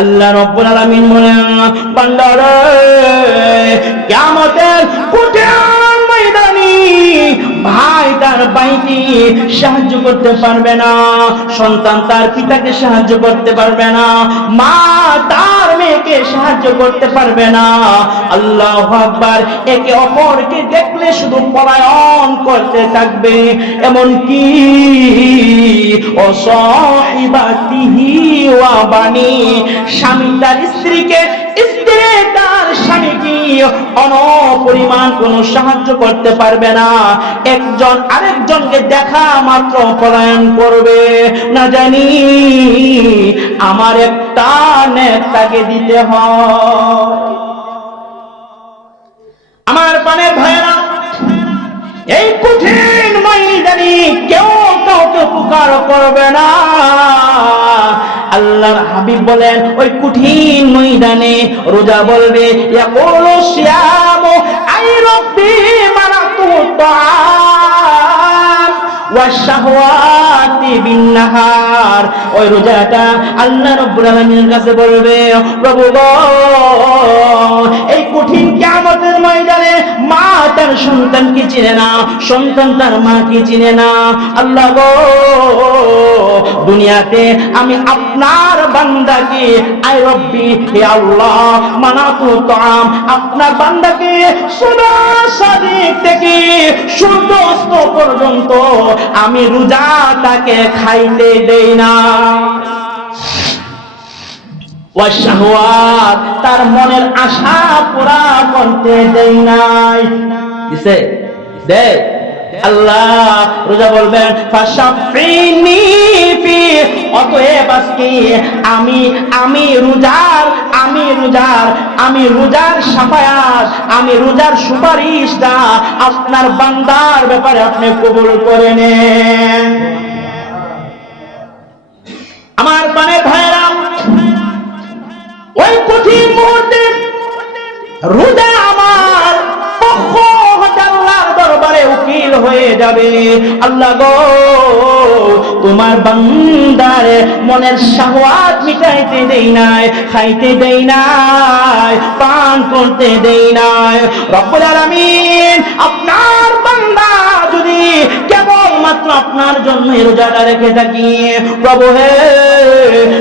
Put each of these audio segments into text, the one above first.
আল্লাহ রাব্বুল আলামিন বলেন, বান্দারে কিয়ামতের কঠিন ময়দানে ভাই তার ভাইকে সাহায্য করতে পারবে না, সন্তান তার পিতাকে সাহায্য করতে পারবে না, মা তার মেয়েকে সাহায্য করতে পারবে না। আল্লাহু আকবার। একে অপরকে দেখলে শুধু পলায়ন করতে থাকবে। এমনকি অসাহিবাতিহি ওয়া বানি, স্বামী তার স্ত্রীকে, স্ত্রী তার স্বামীকে অনপরিমাণ কোনো সাহায্য করতে পারবে না। একজন আরেকজনকে দেখা মাত্র পলায়ন করবে। না জানি আমার একটা নেতাকে দিতে হয়। আমার পানের ভাইয়েরা, এই কঠিন ময়দানে কেউ কাউকে উপকার করবে না। আল্লাহর হাবিব বলেন, ওই কঠিন ময়দানে রোজা বলবে, ইয়াকুলু সিয়ামু আই রাব্বি মানাতু তাআম ওয়া শাহওয়াতি বিন নাহার। ওই রোজাটা আল্লাহ রাব্বুল আলামিনের কাছে বলবে, প্রভু গো, এই কঠিন কিয়ামতের ময়দানে মা তার সন্তানকে চিনে না, সন্তান তার মাকে চিনে না। আল্লাহ গো, দুনিয়াতে আমি আপনার বান্দাকে, আই রব্বি, হে আল্লাহ, মানাতু তাআম, আপনার বান্দাকে সুবহ সাদিক থেকে সূর্য অস্ত পর্যন্ত আমি রোজা তাকে খাইতে দেই না। ওয়া শাহওয়াত, তার মনের আশা পুরা করতে দেই নাই। দিছে দে আল্লাহ। রোজা বলবেন, ফাশাফিনি ফি, অতএব আজকে আমি রোজার শাফায়াত, আমি রোজার সুপারিশটা আপনার বান্দার ব্যাপারে আপনি কবুল করে নেন। আমার পানের ভাইরা, ওই কঠিন মুহূর্তে রোজা আমার পক্ষ হতে আল্লাহর দরবারে উকিল হয়ে যাবে। আল্লাহ গো, তোমার বান্দার মনের শাহওয়াত মিটাইতে দেই নাই, খাইতে দেই নাই, পান করতে দেই নাই। রব্বুল আলামিন, আপনার বান্দা যদি কেবলমাত্র আপনার জন্য এই রোজাটা রেখে থাকি, প্রভু হে,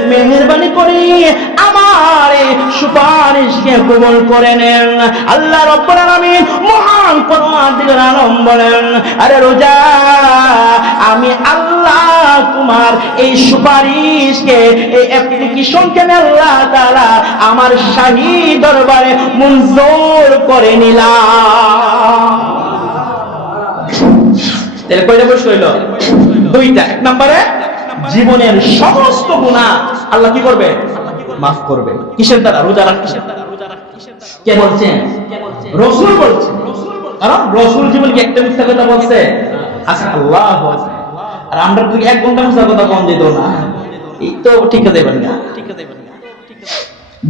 মেহেরবানি করে আমার সুপারিশকে কবুল করে নেন। আল্লাহ রাব্বুল আলামিন মহান পরওয়ারদিগার আলম বলেন, আরে রোজা, আমি আল্লাহ তোমার এই সুপারিশকে, এই অ্যাপ্লিকেশনকে আল্লাহ তাআলা আমার শাহী দরবারে মঞ্জুর করে নিলাম। তাহলে কয়টা বয়স হইল? দুইটা। এক নম্বরে জীবনের সমস্ত গুনাহ আল্লাহ কি করবে? মাফ করবে। কিসের দ্বারা? রোজা রাখলে। কে বলছেন? রাসূল বলছেন। কারণ রাসূল জীবনকে একটা মিথ্যা কথা বলছে, আচ্ছা আল্লাহ বলছে। আর আমরা তো 1 ঘন্টা মিথ্যা কথা কম দিত না, এই তো ঠিক আছে না।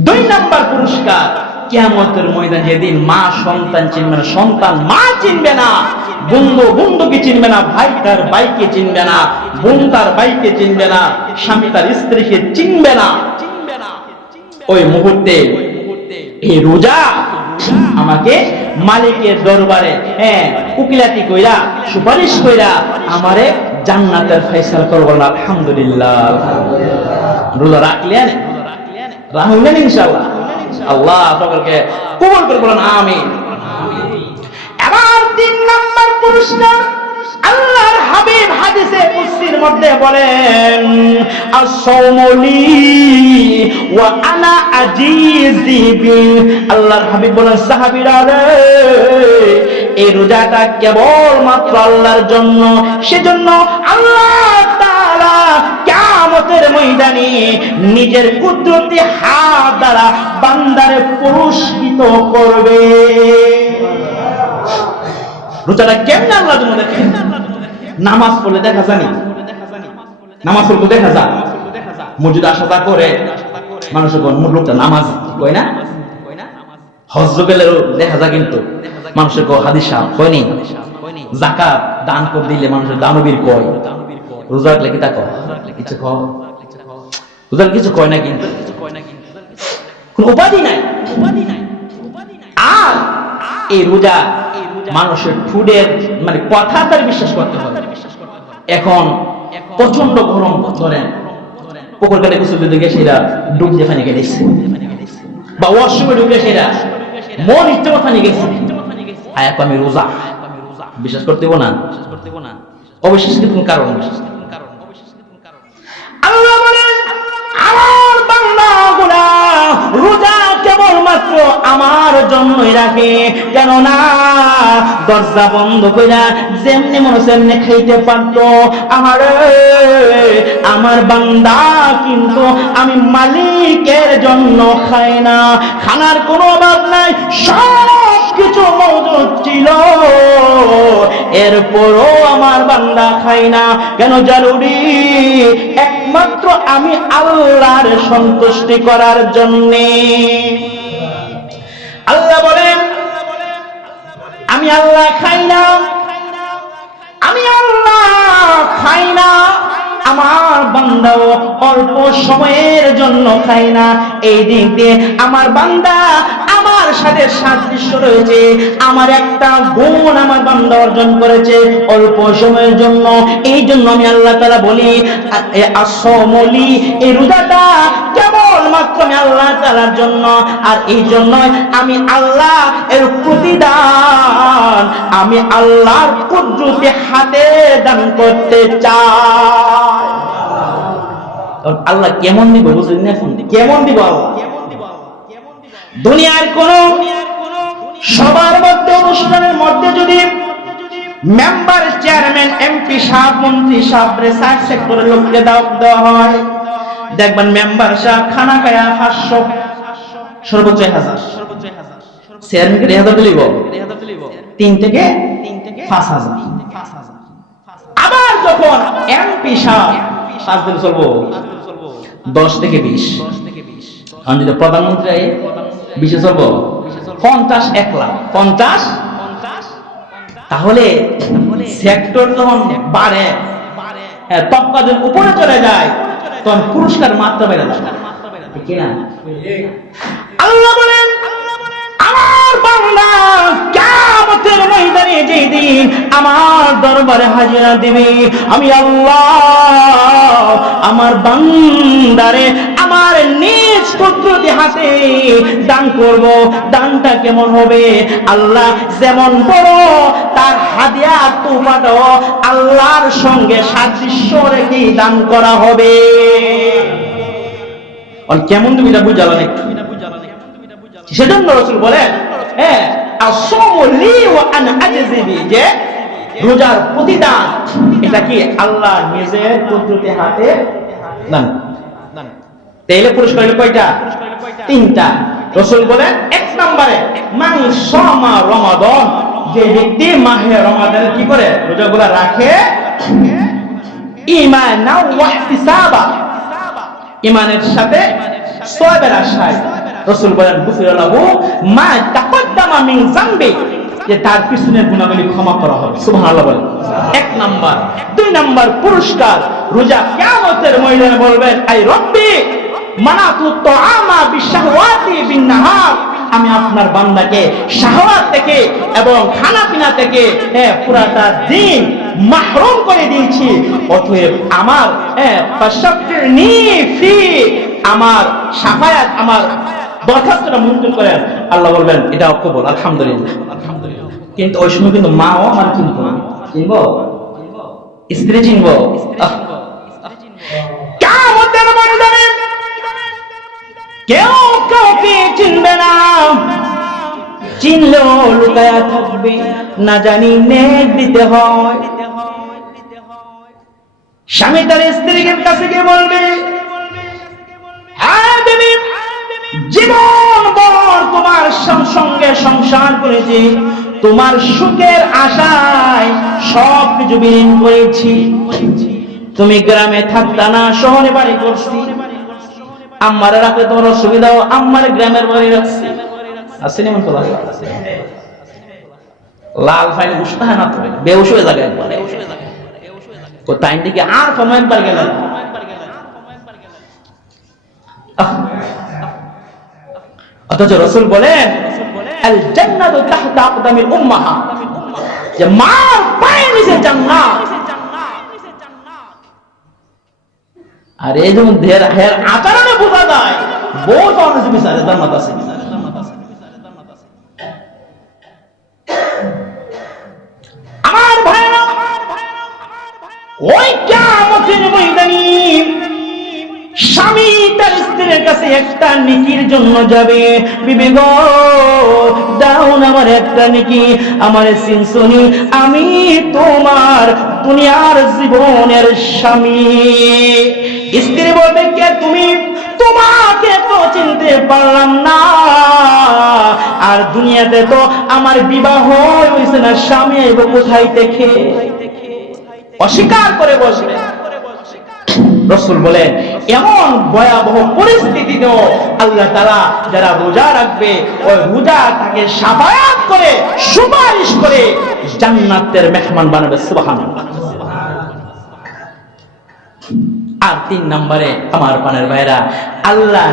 2 নাম্বার পুরস্কার, কিয়ামতের ময়দানে যেদিন মা সন্তান চিনবে না, সন্তান মা চিনবে না, বন্ধু বন্ধুকে চিনবে না, ভাই তার ভাইকে চিনবে না, বোন তার ভাইকে চিনবে না, স্বামী তার স্ত্রীকে চিনবে না। ওই মুহূর্তে এই রোজা আমাকে মালিকের দরবারে উকিলাতি কইরা, সুপারিশ কইরা আমারে জান্নাতের ফয়সালা করব। আলহামদুলিল্লাহ। রোজা রাখলেন, রাখলেন ইনশাআল্লাহ। আল্লাহ আপনাদেরকে কবুল করে বলেন আমিন। এবার 3 নাম্বার পুরস্কার, আল্লাহর হাবিব হাদিসে কুদসির মধ্যে বলেন, আস-সাওমু লি ওয়া আনা আজিজি বি। আল্লাহর হাবিব বলেন, সাহাবীরা রে, এই রোজাটা কেবলমাত্র আল্লাহর জন্য, সেজন্য আল্লাহ তাআলা কিয়ামতের ময়দানে নিজের কুদরতি হাত দ্বারা বান্দারে পুরস্কৃত করবে। রোজাটা কেমন আল্লাহর জন্য দেখেন। নামাজ পড়লে দেখা জানি, নামাজ পড়তে দেখা যায়, মসজিদে আসা যা করে মানুষের লোকটা নামাজ কয় না, হজ গেলে দেখা যায়, কিন্তু মানুষের হাদিস কয়নি, যাকাত দান করে দিলে মানুষের দানবীর কয়, রোজা রাখলে কি তা কয়? কিছু কয়, রোজা কিছু কয় না, কিন্তু কোনো উপাধি নাই। আর এই রোজা মানুষের ঠুডের মানে কথা তার বিশ্বাস করতে হবে। এখন প্রচন্ড গরম, ধরেন পুকুর কাটে গোসল দিতে গিয়ে সেরা ডুব দিয়ে পানি গেছে, বা ওয়াশরুমে ঢুকে সেরা মন ইচ্ছে মতো পানি গেছে, আয়াত আমি রোজা, বিশ্বাস করতে না, অবিশ্বাস কোন কারণ। আল্লাহ বলেন আমার বান্দাগুলো রোজা কেবলমাত্র আমার জন্যই রাখে, কেননা দরজা বন্ধ কইরা যেমনি মনে সেমনি খাইতে পারতো। আমার বান্দা কিন্তু আমি মালিকের জন্য খাই না, খানার কোনো অভাব নাই, সব কিছু মজুদ ছিল, এরপরও আমার বান্দা খাই না। কেন জরুরি? একমাত্র আমি আল্লাহর সন্তুষ্টি করার জন্যে। আল্লাহ বলেন আমি আল্লাহ খাই না, আমি আল্লাহ খাই না, আমার বান্দাও অল্প সময়ের জন্য খায় না। এই দিক দিয়ে আমার বান্দা আমার সাথে সাদৃশ্য রয়েছে, আমার একটা গুণ আমার বান্দা অর্জন করেছে অল্প সময়ের জন্য। এই জন্য আমি আল্লাহ তাআলা বলি আসসমলি, এই রোজাটা কেবলমাত্র আমি আল্লাহ তাআলার জন্য, আর এই জন্য আমি আল্লাহ এর প্রতিদান আমি আল্লাহর কুদরতি হাতে দান করতে চাই। আল্লাহ কেমন দিব বুঝলেন না? কেমন দিব আল্লাহ? দুনিয়ার কোন সবার মধ্যে অনুষ্ঠানের মধ্যে যদি মেম্বার, চেয়ারম্যান, এমপি সাহেব, মন্ত্রী সাহেব, রিসার্চ সেক্টরের লোককে দাওয়াত দেওয়া হয়, দেখবেন মেম্বার সাহেব খানা খায়া 500 সর্বোচ্চ 1000, চেয়ারম্যানকে 1000 দিলিব 3 থেকে 5000। আবার যখন এমপি সাহেব 5 দিন চলবো 10 থেকে 20, আমি যদি প্রধানমন্ত্রী 20 চলবো 50, 1 লাখ 50। তাহলে সেক্টর যখন বাড়ে, তবকা যখন উপরে চলে যায়, তখন পুরস্কার মাত্রা বেড়ে যায়, ঠিক না? আল্লাহ বলেন আমার বান্দা কিয়ামতের ময়দানে যেই দিন আমার দরবারে হাজিরা দিবে, আমি আল্লাহ আমার বান্দারে আমার নিজ কুদরতি হাতে দান করব। দানটা কেমন হবে? আল্লাহ যেমন বড় তার হাদিয়া তোফাটাও আল্লাহর সঙ্গে সাদৃশ্য রেখে দান করা হবে। আর কেমন তুমি এটা বুঝালেন একটু? সেজন্য রাসূল বলেন আসসামু লি ওয়া আনা আজজি বি, যে রোজার প্রতিদান এটা কি আল্লাহ নিজের কুদরতি হাতে দান। তাইলে পুরস্কার হলো কয়টা? 3টা। রাসূল বলেন 1 নম্বরে মান সামা রমাদান, যে ব্যক্তি মাহে রমাদানের কি করে রোজাগুলো রাখে, ঈমানাও ওয়া ইহতিসাবা, ঈমানের সাথে সওয়াবের আশায়, রাসূল বলেন গুফিরা লাহু মা তাকদ্দামা মিন যামবি, যে তার পিছনের গুনাহগুলি ক্ষমা করা হবে। সুবহানাল্লাহ বলেন 1 নাম্বার। 2 নাম্বার পুরস্কার, রোজা কিয়ামতের ময়দানে বলবেন আই রব্বি মানাতু তুআমা বিশাহওয়াতি বিন-নাহার, আমি আপনার বান্দাকে শাহওয়াত থেকে এবং খানা পিনা থেকে পুরাটা দিন মাহরুম করে দিয়েছি, অতএব আমার ফাশাফিনি ফি, আমার শাফায়াত, আমার দরখাস্তটা মঞ্জুর করেন। আল্লাহ বলবেন এটা কবুল, আলহামদুলিল্লাহ। কিন্তু ওই সময় কিন্তু মাও আমার চিনবো, স্ত্রী চিনবো। কিয়ামতের ময়দানে কেউ কাউকে চিনবে না, চিনলেও লুকায়া থাকবে, না জানি নেক দিতে হয়। স্বামী তার স্ত্রীকে কাছে গিয়ে বলবে হ্যাঁ দেবী, জীবন ভর তোমার সঙ্গে সংসার করেছি, তোমার সুখের আশায় সব কিছু বিলীন করেছি, তুমি গ্রামে থাকতা না, শহরে বাড়ি করছি, আমার রাখলে তোমার অসুবিধাও, আমার গ্রামের বাড়ি রাখছি। আসেনি মন তোলা লাল ফাইলে বুঝতে হয় না, তো বেউস হয়ে যাবে একবার, তাই দিকে আর সময় একবার গেল অথচ রাসূল বলেন আল জান্নাতু তাহতা আকদামিল উম্মাহাত, যে মার পায়ের নিচে জান্নাত। আর এই যেমন হের আচরণে বোঝা যায় বউ তো অনেক বিচারে জান্নাত আছে। আমার ভাইরা, ওই কিয়ামতের ময়দানে স্বামী তার স্ত্রীর কাছে একটা নেকির জন্য যাবে, বিবি গো দাও না আমার একটা নেকি, আমার সিনসুনি, আমি তোমার দুনিয়ার জীবনের স্বামী। স্ত্রী বলবে কে তুমি? তোমাকে তো চিনতে পারলাম না, আর দুনিয়াতে তো আমার বিবাহ হয়েছে না, স্বামী কোথায় দেখে? অস্বীকার করে বসবে। রাসূল বলেন এমন ভয়াবহ পরিস্থিতিতেও আল্লাহ তাআলা যারা রোজা রাখবে ওই রোজা তাকে শাফায়াত করে সুপারিশ করে জান্নাতের মেহমান বানাবে। সুবহানাল্লাহ। আর 3 নম্বরে আমার পানের ভাইরা, আল্লাহ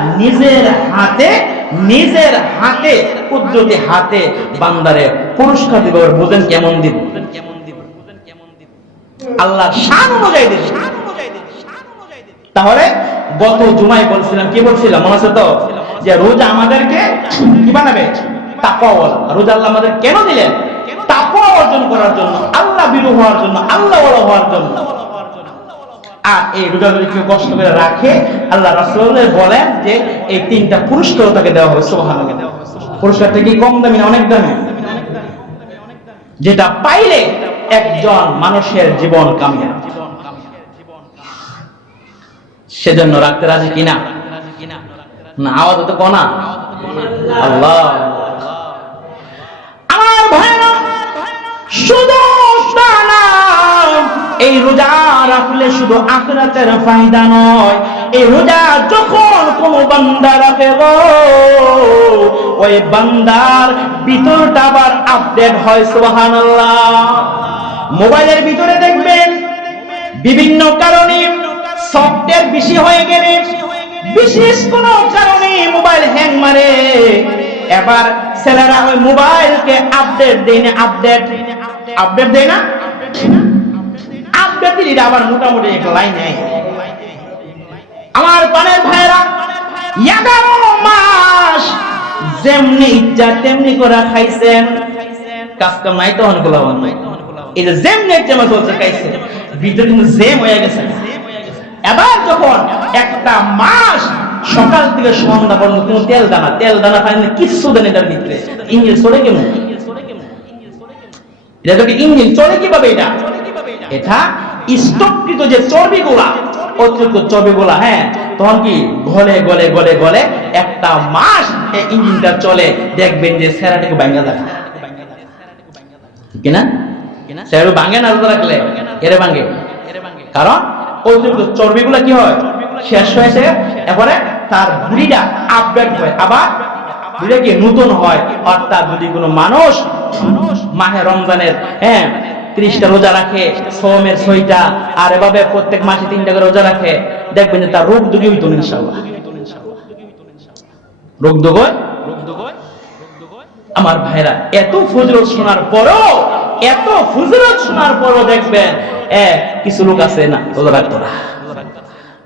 নিজের হাতে কুদরতি হাতে বান্দারে পুরস্কার দিবে। বুঝেন কেমন দিব? আল্লাহর শান অনুযায়ী দিবে। তাহলে গত জুমায় বলছিলাম, কি বলছিলাম মনে আছে তো, যে রোজা আমাদেরকে কি বানাবে? তাকওয়াওয়ালা। রোজা আল্লাহ আমাদের কেন দিলেন? তাকওয়া অর্জন করার জন্য, আল্লাহ ভীরু হওয়ার জন্য, আল্লাহওয়ালা হওয়ার জন্য। আর এই রোজা যদি কেউ কষ্ট করে রাখে, আল্লাহ রাসূল বলেন যে এই 3টা পুরস্কার তাকে দেওয়া হবে। সুবহানাল্লাহ। পুরস্কারটা কি কম দামি না অনেক দামি? যেটা পাইলে একজন মানুষের জীবন কামিয়াব। সেজন্য রাখতে রাজি কিনা? না আওয়াজ তো কোনা আল্লাহ। আমার ভাইরা, শুধু না এই রোজা রাখলে শুধু আখিরাতের ফায়দা নয়, এই রোজা যখন কোন বান্দা রাখে গো, ওই বান্দার ভিতরটা আবার আপডেট হয়। সুবহানাল্লাহ। মোবাইলের ভিতরে দেখবেন বিভিন্ন কারণে সফটওয়্যার বেশি হয়ে গেলে, বিশেষ কোন কারণে মোবাইল হ্যাং মারে, এবার ছেলেরা ওই মোবাইলকে আপডেট দেয় না, আপডেট দেয় না, আপডেট দিলে আবার মোটামুটি এক লাইন নেই। আমার পানের ভাইরা, 11 মাস যেমনি ইচ্ছা তেমনি করে খাইছেন, কাজ কাম নাই তো অনেকগুলো নাই, এই যে যেমনি ইচ্ছা মাস চলছে খাইছেন, ভিতরে কিন্তু জেম হয়ে গেছে। এবার যখন একটা মাস সকাল থেকে সন্ধ্যা পর্যন্ত কোনো তেল দানা পায় না, কিছু দেন এটার ভিতরে, ইঞ্জিন চলে কেমন? এটা তো ইঞ্জিন চলে কিভাবে? এটা স্টককৃত যে চর্বিগুলা, অতিরিক্ত চর্বিগুলা, হ্যাঁ, তখন কি গলে গলে গলে গলে একটা মাস এই ইঞ্জিনটা চলে, দেখবেন যে সেরাটিকে ভাঙা যায় কিনা? সেরা ভাঙে না রাখলে এরে ভাঙে, কারণ অতিরিক্ত চর্বিগুলা কি হয়? শেষ হয়েছে, এরপরে তার বুড়িটা আপডেট হয়, আবার বুড়িটা কি নতুন হয়। অর্থাৎ যদি কোনো মানুষ মাহে রমজানের 30টা রোজা রাখে, সোমের 6টা, আর এভাবে প্রত্যেক মাসে 3টা করে রোজা রাখে, দেখবেন যে তার রোগ দুঃখী হইতো ইনশাআল্লাহ। রোগ দুঃখী। আমার ভাইরা, এত ফজিলত শোনার পরও দেখবেন কিছু লোক আছে না রোজা রাখতো না,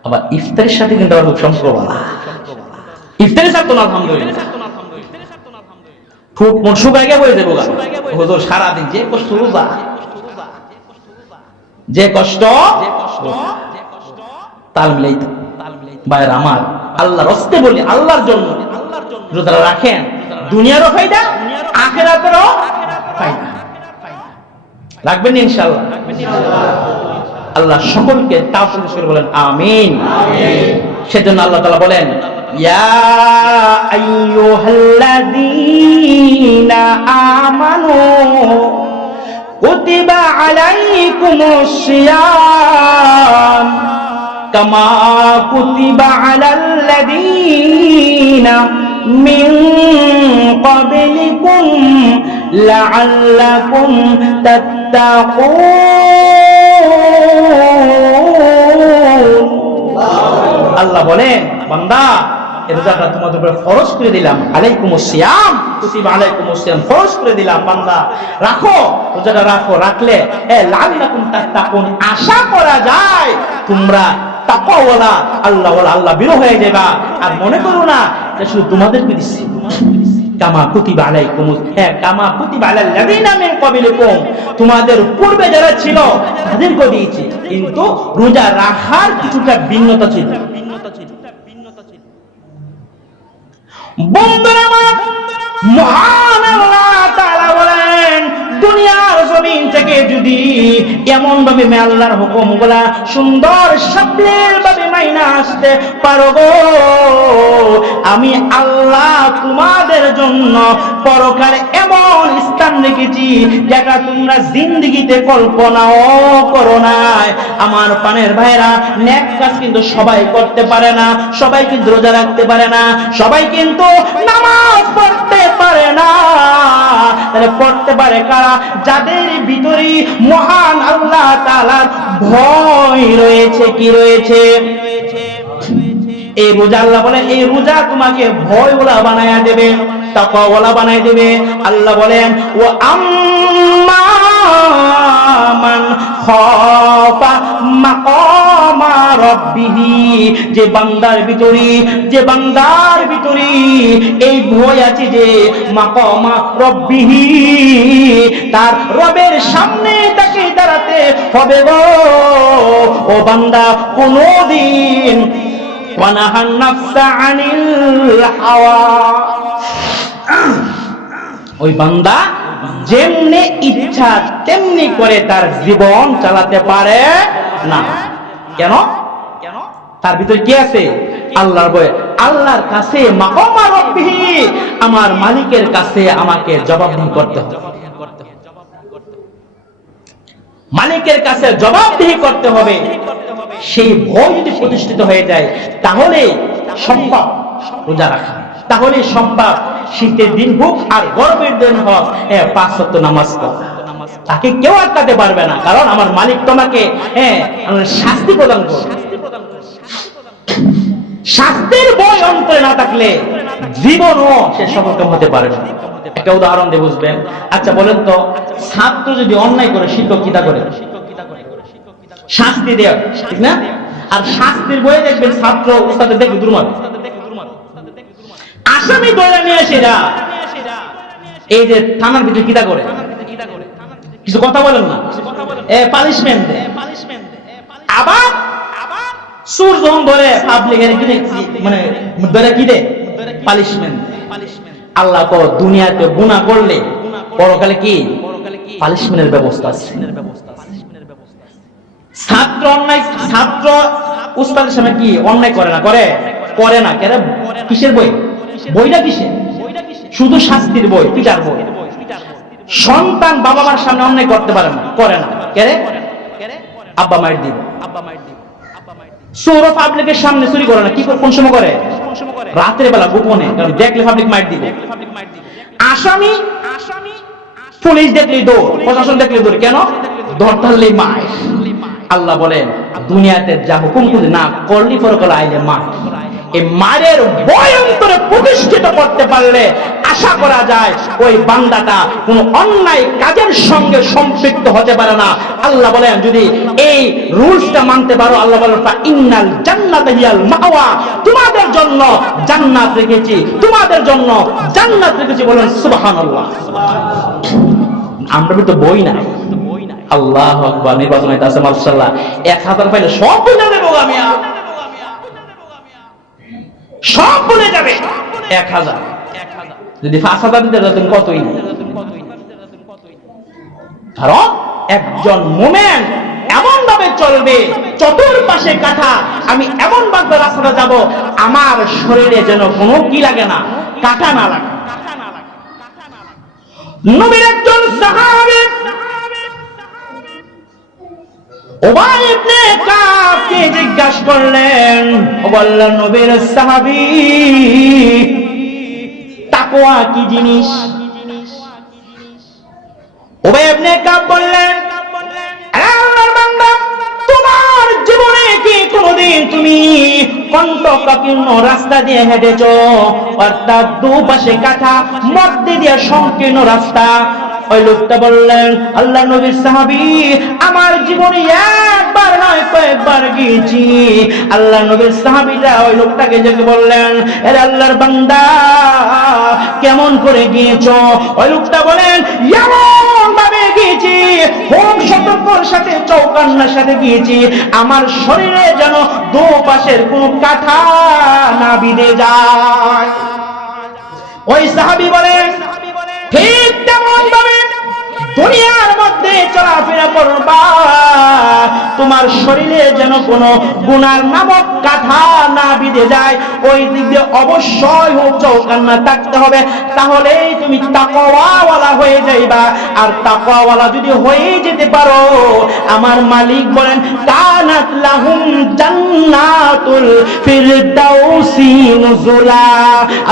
আবার ইফতারের সাথে কিন্তু আবার খুব সম্পর্ক না, ইফতারের সাথে না, আলহামদুলিল্লাহ খুব মন শুকায় গিয়ে বলে দেবো হুজুর সারাদিন যে কষ্ট রোজা, যে কষ্ট তাল মিলাই তো। ভাইরা আমার, আল্লাহর রাস্তায় বলি, আল্লাহর জন্য রোজা রাখেন, দুনিয়ারও ফায়দা, আখিরাতেরও ফায়দা। রাখবেন ইনশাআল্লাহ। আল্লাহ সকলকে তাওফিক করে বলেন আমিন। সেজন্য আল্লাহ তাআলা বলেন, ইয়া আইয়ুহাল্লাযীনা আমানু কুতিবা আলাইকুমুস সিয়াম কামা কুতিবা আলাল্লাযীনা মিন ক্বাবলিকুম লাআল্লাকুম তাত্তাকুন। আল্লাহ বলেন, বান্দা রোজাটা তোমাদের উপরে ফরজ করে দিলাম, আলাইকুমুস সিয়াম কুতিবা আলাইকুমুস সিয়াম ফরজ করে দিলাম, বান্দা রাখো, রোজাটা রাখো, রাখলে লাআল্লাকুম তাত্তাকুন, আশা করা যায় তোমরা তাকওয়ালা আল্লাহওয়ালা, আল্লাহ বিরো হয়ে যাবা। আর মনে করো না যে শুধু তোমাদেরকে দিচ্ছি, কামা কুতিবা আলাইকুমুস, কামা কুতিবা আলাল লাযিনা মিন ক্বাবলিকুম, তোমাদের পূর্বে যারা ছিল তাদেরকে দিয়েছি, কিন্তু রোজা রাখার কিছুটা ভিন্নতা ছিল। বন্ধুরা আমার, মহান আল্লাহ তাআলা বলেন, দুনিয়ার জমিন থেকে যদি এমন ভাবে আল্লাহর হুকুমগুলা সুন্দর সাবলীল ভাবে মাইনা আসতে পারো গো, আমি আল্লাহ তোমাদের জন্য পরকালে এমন স্থান রেখেছি যেটা তোমরা জিন্দেগিতে কল্পনাও করো নাই। আমার পানের ভাইরা, নেক কাজ কিন্তু সবাই করতে পারে না, সবাই কিন্তু রোজা রাখতে পারে না, সবাই কিন্তু নামাজ পড়তে পারে না। তাহলে পড়তে পারে কারা? যাদের ভিতরে মহান আল্লাহ তাআলার ভয় রয়েছে। কি রয়েছে? এই রোজা, আল্লাহ বলেন এই রোজা তোমাকে ভয়ওয়ালা বানায়া দেবে, তাকওয়াওয়ালা বানায় দেবে। আল্লাহ বলেন, ও আম্মা মান খাফা মাকামা রাব্বিহি, যে বান্দার ভিতরে এই ভয় আছে যে মাকামা রাব্বিহি, তার রবের সামনে তাকে দাঁড়াতে হবে গো। ও বান্দা, কোনদিন ওয়ানাহান নাফসা আনিল হাওয়া, ওই বান্দা যেমনি ইচ্ছা তেমনি করে তার জীবন চালাতে পারে না। কেন? তার ভিতরে কি আছে? আল্লাহর ভয়, আল্লাহর কাছে মাকামা রাব্বিহি, আমার মালিকের কাছে আমাকে জবাবদিহি করতে হবে, মালিকের কাছে জবাবদিহি করতে হবে। সেই ভয় যদি প্রতিষ্ঠিত হয়ে যায় তাহলে সম্ভব রোজা রাখা, তাহলে সম্ভব শীতের দিন হোক আর গরমের দিন হোক 5 ওয়াক্ত নামাজ পড়া, তাকে কেউ আটকাতে পারবে না, কারণ আমার মালিক তোমাকে শাস্তি প্রদান করবে। শাস্তির ভয় অন্তরে না থাকলে জীবনও সে সফলকাম হতে পারে না। একটা উদাহরণ দিয়ে বুঝবেন। আচ্ছা বলেন তো, ছাত্র যদি অন্যায় করে শিক্ষক কিটা করে? শাস্তি দেয়, ঠিক না? আর শাস্তির বইয়ে দেখবেন ছাত্র উস্তাদের দেখবে দুর্মার, আসামি ধরে নিয়ে আসে এরা এই যে থানার ভিতরে কিটা করে, কিছু কথা বলেন না, পানিশমেন্ট দেয়। আবার সুর যখন ধরে পাবলিকের মানে ধরে কি দেয়? পানিশমেন্ট। আল্লাহ তো দুনিয়াতে গুনাহ করলে পরকালে কি পানিশমেন্টের ব্যবস্থা আছে। ছাত্র উস্তাদের সামনে কি অন্যায় করে না? করে না। কেন? কিসের বই? বইটা কিসের? শুধু শাস্তির বই, পিটার বই। সন্তান বাবা মার সামনে অন্যায় করতে পারে না, করে না। কেন? আব্বা মায়ের দিব। চোর পাবলিকের সামনে চুরি করে না, কি কোন সময় করে? রাতের বেলা গোপনে, কারণ দেখলে পাবলিক মাইর দিবে। আসামি পুলিশ দেখলেই দৌড়, প্রশাসন দেখলেই দৌড়। কেন? ধরতারলেই মায়। আল্লাহ বলেন, দুনিয়াতে যা হুকুম করে না করলি পরকালে আইলে মা। এই মায়ের ভয় অন্তরে প্রতিষ্ঠিত করতে পারলে আশা করা যায় ওই বান্দাটা কোন অন্যায় কাজের সঙ্গে সম্পৃক্ত হতে পারে না। আল্লাহ বলেন, যদি এই রুলসটা মানতে পারো, আল্লাহ বলেন ইন্নাল জান্নাতা হিয়াল মাওয়া, তোমাদের জন্য জান্নাত রেখেছি, তোমাদের জন্য জান্নাত রেখেছি। বলেন সুবহানাল্লাহ। আমরা তো বই না। আল্লাহু আকবার। নির্বাচন হইতাছে মাশাআল্লাহ, 1000 পাইলে সব ভুলে দেব আমি, সব ভুলে যাবে। 1000 যদি 5000 দিতে তুমি কতই না। কারণ একজন মুমিন এমন ভাবে চলবে, চতুর্পাশে কাঁটা, আমি এমন ভাবে রাস্তাটা যাব আমার শরীরে যেন কোনো কি লাগে না, কাঁটা না লাগে। নবীর একজন সাহাবী উবাই ইবনে কাবকে জিজ্ঞাসা করলেন, ও বললেন নবীর সাহাবী, তাকওয়া কি জিনিস? উবাই ইবনে কাব বললেন, আল্লাহর বান্দা, তোমার জীবনে কি কোনোদিন তুমি কণ্টকাকীর্ণ রাস্তা দিয়ে হেঁটেছো, অর্থাৎ দুপাশে কাটা মধ্যে দিয়ে সংকীর্ণ রাস্তা। ওই লোকটা বললেন, আল্লাহ নবীর সাহাবী, আমার জীবনে একবার নয় কয়েকবার গিয়েছি। আল্লাহ নবীর সাহাবীরা ওই লোকটাকে যেতে বললেন, এর আল্লাহর বান্দা কেমন করে গিয়েছো? ওই লোকটা বলেন, এমন ভাবে গিয়েছি, খুব সতর্কর সাথে চৌকান্নার সাথে গিয়েছি, আমার শরীরে যেন দুপাশের কোন কাঁটা না বিঁধে যায়। ওই সাহাবী বলেন, ঠিক তেমন ভাবে দুনিয়ার মধ্যে চলাফেরা করবা, তোমার শরীরে যেন কোনো গুনার নামক কাঁটা না বিঁধে যায়। ওই দিক দিয়ে অবশ্যই চৌকান্না থাকতে হবে, তাহলেই তুমি তাকওয়াওয়ালা হয়ে যাইবা। আর তাকওয়াওয়ালা যদি হয়ে যেতে পারো, আমার মালিক বলেন, কানাত লাহুম জান্নাতুল ফিরদাউসি নুজুলা।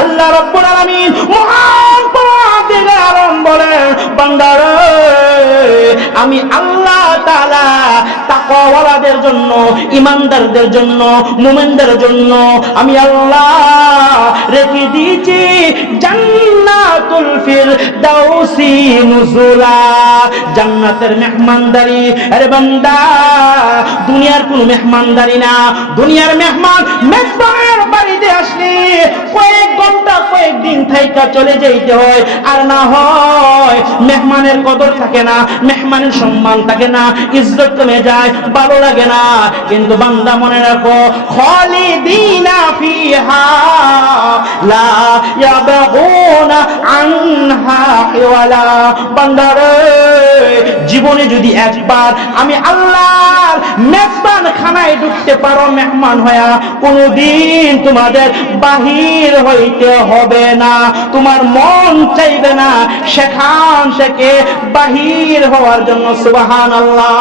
আল্লাহ রাব্বুল আলামিন মহান পরওয়ারদিগার আলম বলেন, বান্দারে, আমি আল্লাহ তাআলা তাকওয়াওয়ালাদের জন্য, ঈমানদারদের জন্য, মুমিনদের জন্য আমি আল্লাহ রেখে দিয়েছি জান্নাতুল ফিরদাউসি নুজুলা, জান্নাতের মেহমানদারি। আরে বান্দা, দুনিয়ার কোন মেহমানদারি না। দুনিয়ার মেহমান মেজবানের বাড়িতে আসলে কয়েক ঘন্টা কয়েকদিন থাইকা চলে যাইতে হয়, আর না হয় মেহমানের কদর থাকে না, মেহমানের সম্মান থাকে না, ইজ্জত কমে যায়, ভালো লাগে না। কিন্তু বান্দা মনে রাখো, খালিদিনা ফিহা লা ইয়াবগুনা আনহা হিওয়ালা। বান্দারে, জীবনে যদি একবার আমি আল্লাহর মেজবান খানায় ঢুকতে পারো মেহমান হয়া, কোনদিন তোমাদের বাহির হইতে হবে না। তোমার মন চাইবে না সেখান থেকে বাহির হওয়ার জন্য। সুবহানাল্লাহ।